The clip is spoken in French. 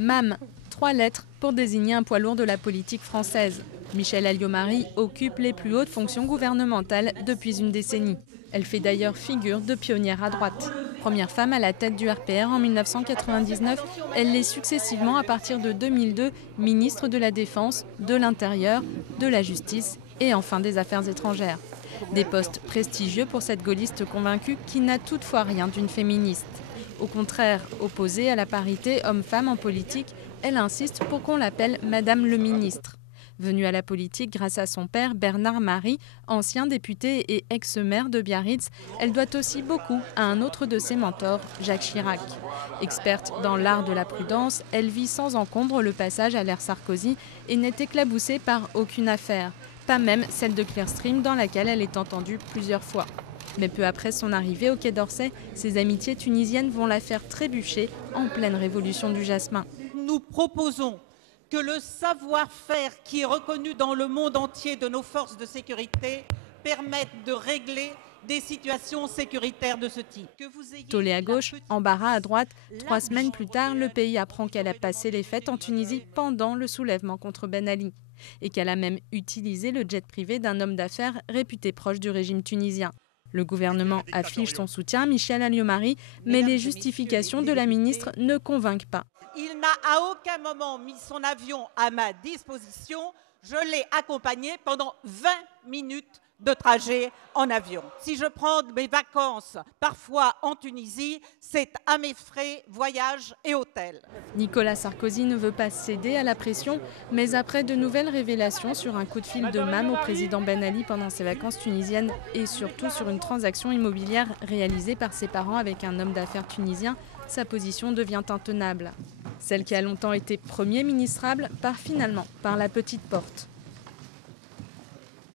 MAM, 3 lettres pour désigner un poids lourd de la politique française. Michèle Alliot-Marie occupe les plus hautes fonctions gouvernementales depuis une décennie. Elle fait d'ailleurs figure de pionnière à droite. Première femme à la tête du RPR en 1999, elle l'est successivement à partir de 2002 ministre de la Défense, de l'Intérieur, de la Justice et enfin des Affaires étrangères. Des postes prestigieux pour cette gaulliste convaincue qui n'a toutefois rien d'une féministe. Au contraire, opposée à la parité homme-femme en politique, elle insiste pour qu'on l'appelle Madame le ministre. Venue à la politique grâce à son père Bernard Marie, ancien député et ex-maire de Biarritz, elle doit aussi beaucoup à un autre de ses mentors, Jacques Chirac. Experte dans l'art de la prudence, elle vit sans encombre le passage à l'ère Sarkozy et n'est éclaboussée par aucune affaire, pas même celle de Clearstream dans laquelle elle est entendue plusieurs fois. Mais peu après son arrivée au Quai d'Orsay, ses amitiés tunisiennes vont la faire trébucher en pleine révolution du jasmin. Nous proposons que le savoir-faire qui est reconnu dans le monde entier de nos forces de sécurité permette de régler des situations sécuritaires de ce type. Tollé à gauche, embarras à droite, 3 semaines plus tard, le pays apprend qu'elle a passé les fêtes en Tunisie pendant le soulèvement contre Ben Ali et qu'elle a même utilisé le jet privé d'un homme d'affaires réputé proche du régime tunisien. Le gouvernement affiche son soutien à Michèle Alliot-Marie, mais les justifications de la ministre ne convainquent pas. Il n'a à aucun moment mis son avion à ma disposition. Je l'ai accompagné pendant 20 minutes de trajet en avion. Si je prends mes vacances, parfois en Tunisie, c'est à mes frais, voyage et hôtel. Nicolas Sarkozy ne veut pas céder à la pression, mais après de nouvelles révélations sur un coup de fil de MAM au président Ben Ali pendant ses vacances tunisiennes et surtout sur une transaction immobilière réalisée par ses parents avec un homme d'affaires tunisien, sa position devient intenable. Celle qui a longtemps été Premier ministrable part finalement par la petite porte.